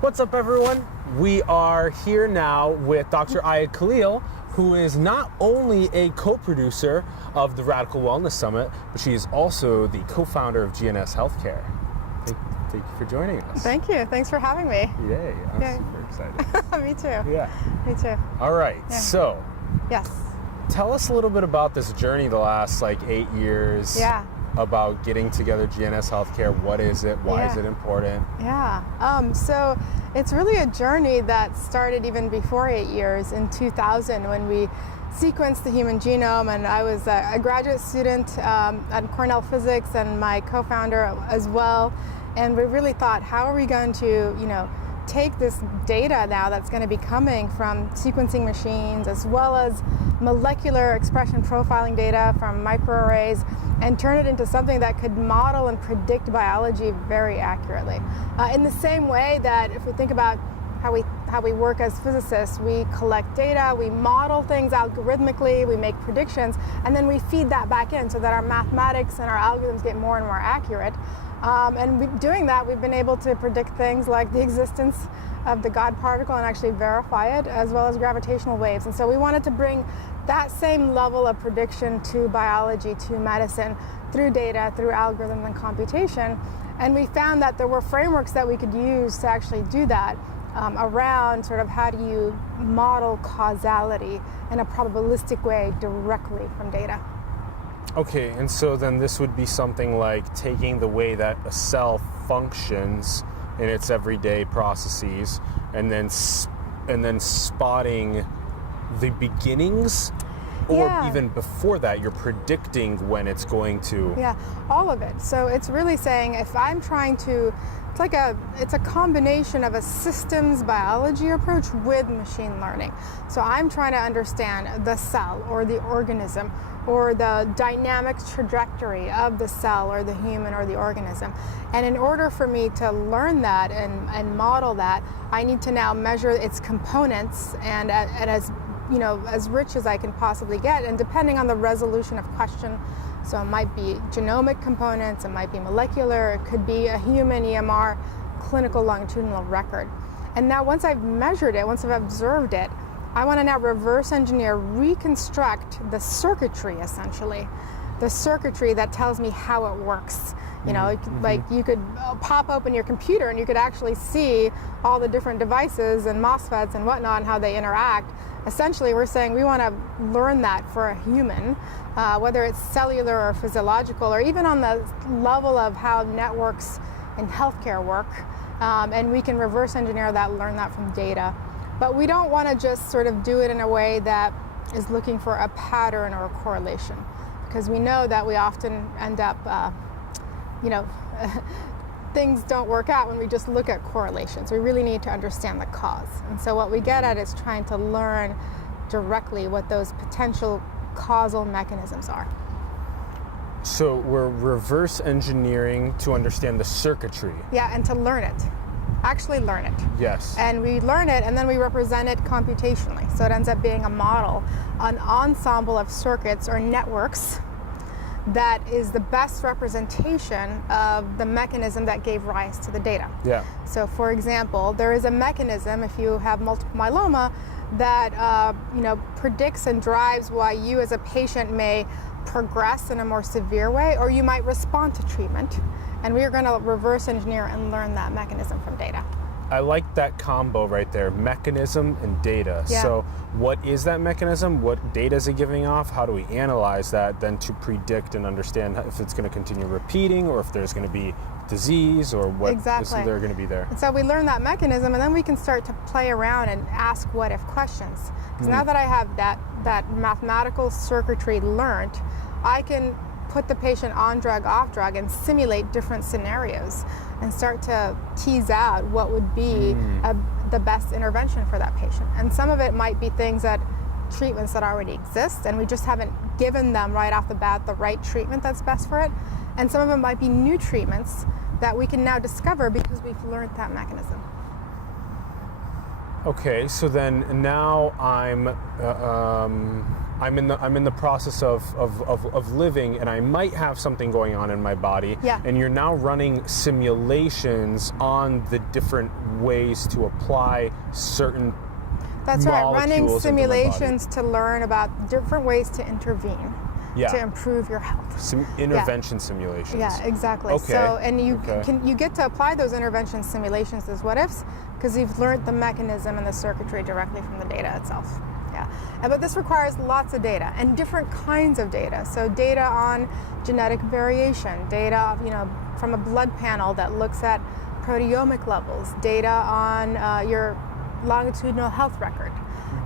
What's up, everyone? We are here now with Dr. Iya Khalil, who is not only a co-producer of the Radical Wellness Summit, but she is also the co-founder of GNS Healthcare. Thank you for joining us. Thank you. Thanks for having me. Yay, I'm super excited. Me too. Yeah. Me too. All right, so Yes. tell us a little bit about this journey the last 8 years. Yeah. About getting together GNS Healthcare. What is it? Why is it important? Yeah. So it's really a journey that started even before 8 years in 2000 when we sequenced the human genome, and I was a graduate student at Cornell Physics and my co-founder as well. And we really thought, how are we going to, take this data now that's going to be coming from sequencing machines as well as molecular expression profiling data from microarrays and turn it into something that could model and predict biology very accurately. In the same way that if we think about how we work as physicists, we collect data, we model things algorithmically, we make predictions, and then we feed that back in so that our mathematics and our algorithms get more and more accurate. Doing that, we've been able to predict things like the existence of the God particle and actually verify it, as well as gravitational waves. And so we wanted to bring that same level of prediction to biology, to medicine, through data, through algorithms and computation. And we found that there were frameworks that we could use to actually do that around sort of how do you model causality in a probabilistic way directly from data. Okay, and so then this would be something like taking the way that a cell functions in its everyday processes and then spotting the beginnings, or even before that, you're predicting when it's going to... Yeah, all of it. So it's really saying if I'm trying to, it's a combination of a systems biology approach with machine learning. So I'm trying to understand the cell or the organism or the dynamic trajectory of the cell or the human or the organism. And in order for me to learn that and model that, I need to now measure its components and as rich as I can possibly get, and depending on the resolution of question. So it might be genomic components, it might be molecular, it could be a human EMR clinical longitudinal record. And now once I've measured it, once I've observed it, I want to now reverse engineer, reconstruct the circuitry, essentially. The circuitry that tells me how it works. Like you could pop open your computer and you could actually see all the different devices and MOSFETs and whatnot and how they interact. Essentially, we're saying we want to learn that for a human, whether it's cellular or physiological, or even on the level of how networks in healthcare work. And we can reverse engineer that, learn that from data. But we don't want to just sort of do it in a way that is looking for a pattern or a correlation, because we know that we often end up, things don't work out when we just look at correlations. We really need to understand the cause. And so what we get at is trying to learn directly what those potential causal mechanisms are. So we're reverse engineering to understand the circuitry. Yeah, and to learn it. Actually learn it. Yes. And we learn it and then we represent it computationally. So it ends up being a model, an ensemble of circuits or networks that is the best representation of the mechanism that gave rise to the data. Yeah. So for example, there is a mechanism if you have multiple myeloma that predicts and drives why you as a patient may progress in a more severe way, or you might respond to treatment. And we are going to reverse engineer and learn that mechanism from data. I like that combo right there, mechanism and data. Yeah. So what is that mechanism? What data is it giving off? How do we analyze that then to predict and understand if it's going to continue repeating, or if there's going to be disease, or what is there going to be there? And so we learn that mechanism, and then we can start to play around and ask what if questions. Because now that I have that mathematical circuitry learned, I can put the patient on drug, off drug, and simulate different scenarios and start to tease out what would be the best intervention for that patient. And some of it might be things that treatments that already exist, and we just haven't given them right off the bat the right treatment that's best for it. And some of them might be new treatments that we can now discover because we've learned that mechanism. Okay, so then now I'm in the process of living, and I might have something going on in my body. Yeah. And you're now running simulations on the different ways to apply certain That's right, running molecules into my body. simulations to learn about different ways to intervene to improve your health. Intervention simulations. Yeah, exactly. Okay. So, and you get to apply those intervention simulations as what ifs because you've learned the mechanism and the circuitry directly from the data itself. Yeah, but this requires lots of data and different kinds of data. So data on genetic variation, data, from a blood panel that looks at proteomic levels, data on your longitudinal health record.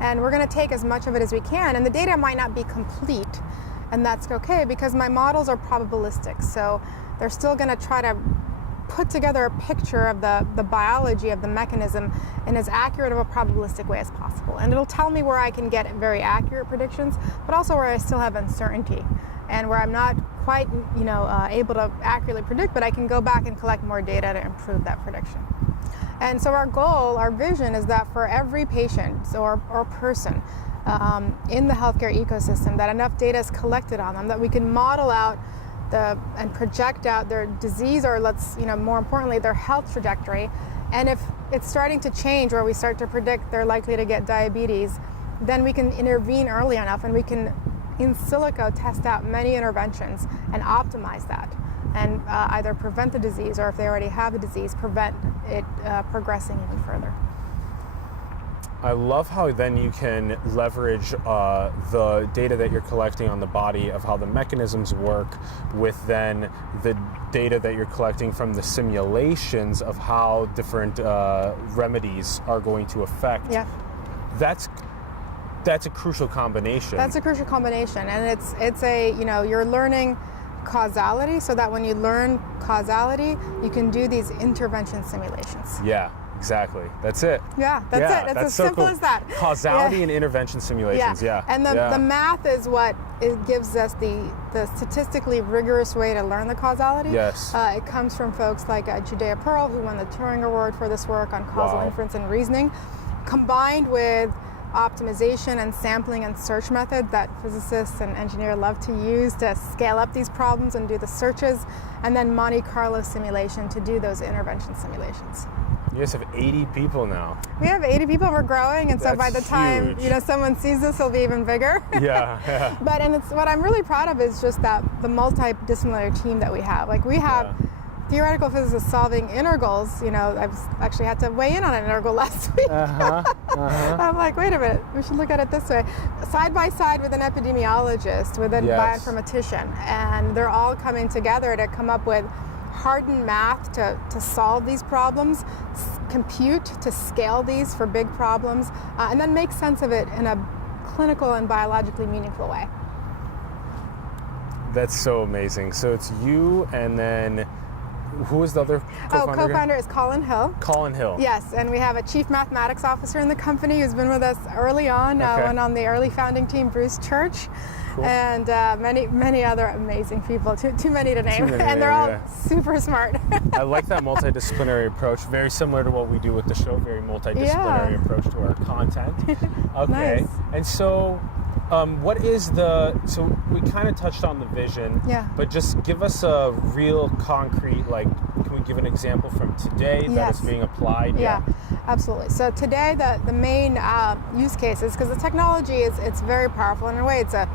And we're going to take as much of it as we can, and the data might not be complete, and that's okay because my models are probabilistic. So they're still going to try to put together a picture of the biology of the mechanism in as accurate of a probabilistic way as possible. And it'll tell me where I can get very accurate predictions, but also where I still have uncertainty and where I'm not quite, able to accurately predict, but I can go back and collect more data to improve that prediction. And so our goal, our vision is that for every patient or person in the healthcare ecosystem, that enough data is collected on them that we can model out and project out their disease, or more importantly, their health trajectory. And if it's starting to change, or we start to predict they're likely to get diabetes, then we can intervene early enough and we can in silico test out many interventions and optimize that and either prevent the disease, or if they already have the disease, prevent it progressing even further. I love how then you can leverage the data that you're collecting on the body of how the mechanisms work with then the data that you're collecting from the simulations of how different remedies are going to affect. Yeah. That's a crucial combination. That's a crucial combination, and it's you're learning causality, so that when you learn causality, you can do these intervention simulations. Yeah. Exactly. That's it. Yeah, that's it. It's as simple as that. Causality and intervention simulations. Yeah. And the math is what gives us the statistically rigorous way to learn the causality. Yes. It comes from folks like Judea Pearl, who won the Turing Award for this work on causal inference and reasoning, combined with optimization and sampling and search method that physicists and engineers love to use to scale up these problems and do the searches, and then Monte Carlo simulation to do those intervention simulations. You guys have 80 people now. We have 80 people, we're growing, and so by the time huge. Someone sees this, it'll be even bigger. Yeah. But it's what I'm really proud of is just that the multidisciplinary team that we have. Like we have theoretical physicists solving integrals. I've actually had to weigh in on an integral last week. I'm like, wait a minute, we should look at it this way. Side by side with an epidemiologist, with a bioinformatician, and they're all coming together to come up with hardened math to solve these problems, compute to scale these for big problems, and then make sense of it in a clinical and biologically meaningful way. That's so amazing. So it's you, and then who is the other co-founder? Co-founder is Colin Hill. Colin Hill. Yes, and we have a chief mathematics officer in the company who's been with us early on, one on the early founding team, Bruce Church. Cool. And many other amazing people. Too many to name, and they're all super smart. I like that multidisciplinary approach. Very similar to what we do with the show. Very multidisciplinary approach to our content. Okay, nice. And so, so we kind of touched on the vision. Yeah. But just give us a real concrete, can we give an example from today that is being applied? Yeah. Absolutely. So today, the main use cases, because the technology it's very powerful. In a way, it's a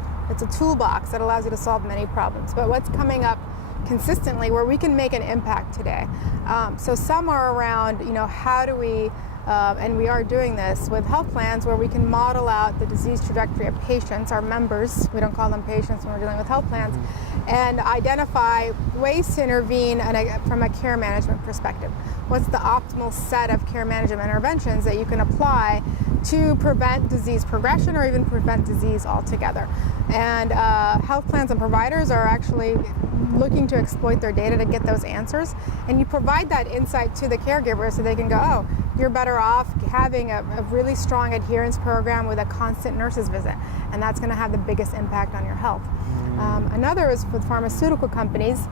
toolbox that allows you to solve many problems. But what's coming up consistently where we can make an impact today? So some are around, how do we, and we are doing this with health plans where we can model out the disease trajectory of patients, our members, we don't call them patients when we're dealing with health plans, and identify ways to intervene from a care management perspective. What's the optimal set of care management interventions that you can apply to prevent disease progression or even prevent disease altogether? And health plans and providers are actually looking to exploit their data to get those answers. And you provide that insight to the caregiver so they can go, oh, you're better off having a really strong adherence program with a constant nurse's visit. And that's going to have the biggest impact on your health. Another is with pharmaceutical companies.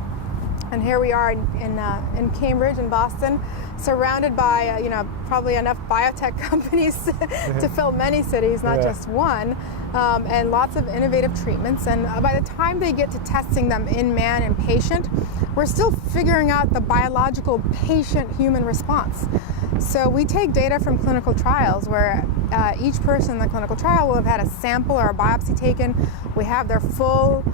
And here we are in Cambridge, in Boston, surrounded by probably enough biotech companies to fill many cities, not just one, and lots of innovative treatments. And by the time they get to testing them in man and patient, we're still figuring out the biological patient-human response. So we take data from clinical trials where each person in the clinical trial will have had a sample or a biopsy taken. We have their full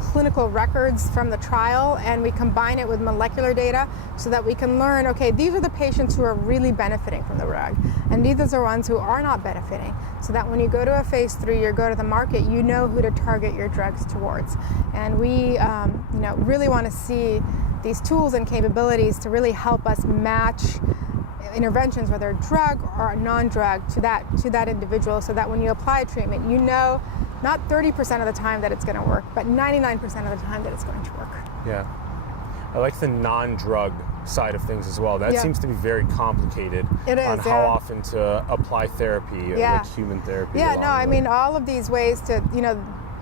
clinical records from the trial, and we combine it with molecular data so that we can learn, okay, these are the patients who are really benefiting from the drug, and these are the ones who are not benefiting, so that when you go to a phase 3 or go to the market, you know who to target your drugs towards. And we really want to see these tools and capabilities to really help us match interventions, whether drug or non-drug, to that individual, so that when you apply a treatment, you know not 30% of the time that it's going to work, but 99% of the time that it's going to work. Yeah. I like the non-drug side of things as well. That seems to be very complicated on how often to apply therapy, like human therapy. Yeah, no, I mean, all of these ways to,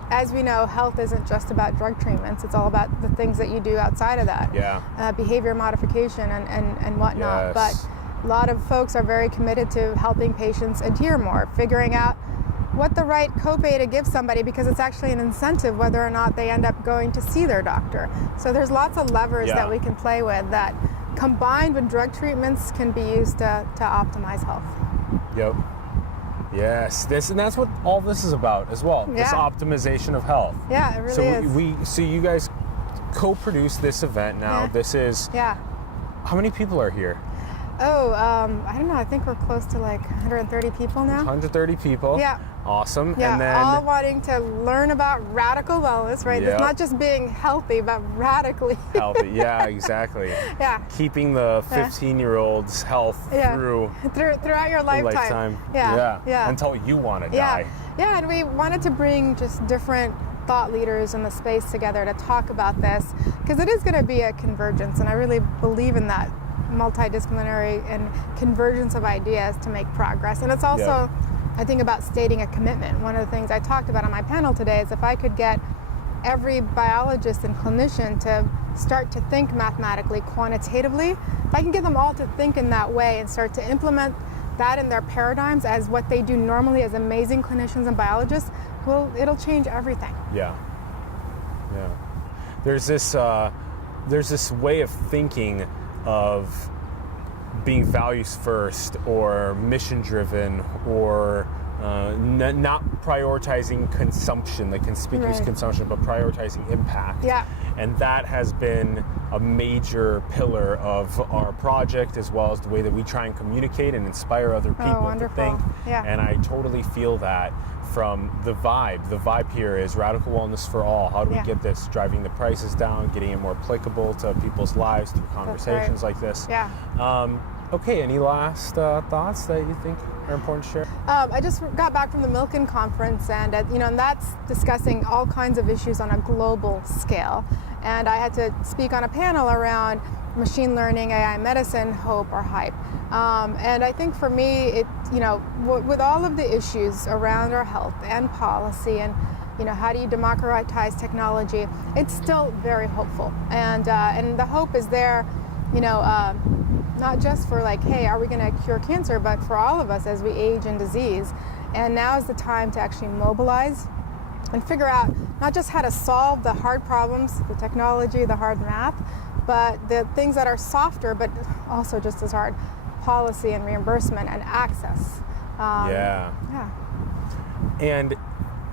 as we know, health isn't just about drug treatments. It's all about the things that you do outside of that. Yeah. Behavior modification and whatnot. Yes. But a lot of folks are very committed to helping patients adhere more, figuring out what the right copay to give somebody, because it's actually an incentive whether or not they end up going to see their doctor. So there's lots of levers that we can play with that, combined with drug treatments, can be used to optimize health. Yep. Yes, and that's what all this is about as well. This optimization of health. Yeah, it really is. So you guys co-produce this event now. Yeah. This is. Yeah. How many people are here? Oh, I don't know. I think we're close to like 130 people now. 130 people. Yeah. Awesome. Yeah, and then all wanting to learn about radical wellness, right? Yep. It's not just being healthy, but radically healthy. Yeah, exactly. Yeah. Keeping the 15-year-old's health throughout your lifetime. Yeah. Until you want to die. Yeah, and we wanted to bring just different thought leaders in the space together to talk about this, because it is going to be a convergence, and I really believe in that multidisciplinary and convergence of ideas to make progress. And it's also, I think, about stating a commitment. One of the things I talked about on my panel today is if I could get every biologist and clinician to start to think mathematically, quantitatively, if I can get them all to think in that way and start to implement that in their paradigms as what they do normally as amazing clinicians and biologists, well, it'll change everything. Yeah. There's this way of thinking of being values first or mission driven or not prioritizing consumption, like conspicuous consumption, but prioritizing impact. Yeah. And that has been a major pillar of our project, as well as the way that we try and communicate and inspire other people to think. Yeah. And I totally feel that from the vibe. The vibe here is radical wellness for all. How do we get this? Driving the prices down, getting it more applicable to people's lives through conversations like this. Yeah. Okay, any last thoughts that you think are important to share? I just got back from the Milken conference, and and that's discussing all kinds of issues on a global scale. And I had to speak on a panel around machine learning, AI medicine, hope or hype. And I think for me, it with all of the issues around our health and policy, and how do you democratize technology, it's still very hopeful. And the hope is there, not just for like, hey, are we going to cure cancer, but for all of us as we age and disease. And now is the time to actually mobilize and figure out not just how to solve the hard problems, the technology, the hard math, but the things that are softer, but also just as hard, policy and reimbursement and access. And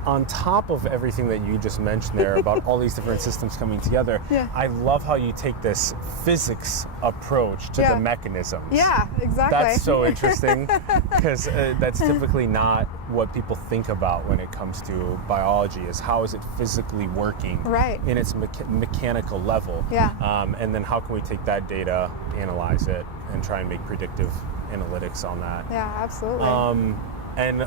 on top of everything that you just mentioned there about all these different systems coming together, I love how you take this physics approach to the mechanisms. Yeah, exactly. That's so interesting, because that's typically not what people think about when it comes to biology, is how is it physically working in its mechanical level. And then how can we take that data, analyze it, and try and make predictive analytics on that. Yeah, absolutely. And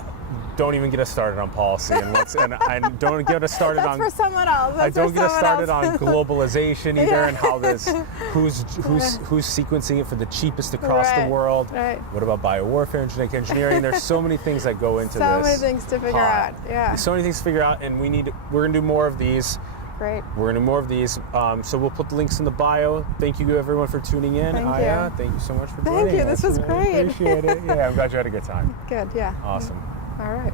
don't even get us started on policy, and don't get us started on. That's for someone else. I don't get us started on globalization either, and how this who's sequencing it for the cheapest across the world. What about biowarfare and genetic engineering? There's so many things that go into this. So many things to figure out. Yeah. So many things to figure out, and we're gonna do more of these. Great. We're going to do more of these. So we'll put the links in the bio. Thank you, everyone, for tuning in. Thank Iya, you. thank you so much for joining us. Thank you. This was Really great. appreciate it. Yeah, I'm glad you had a good time. Good. Yeah. Awesome. All right.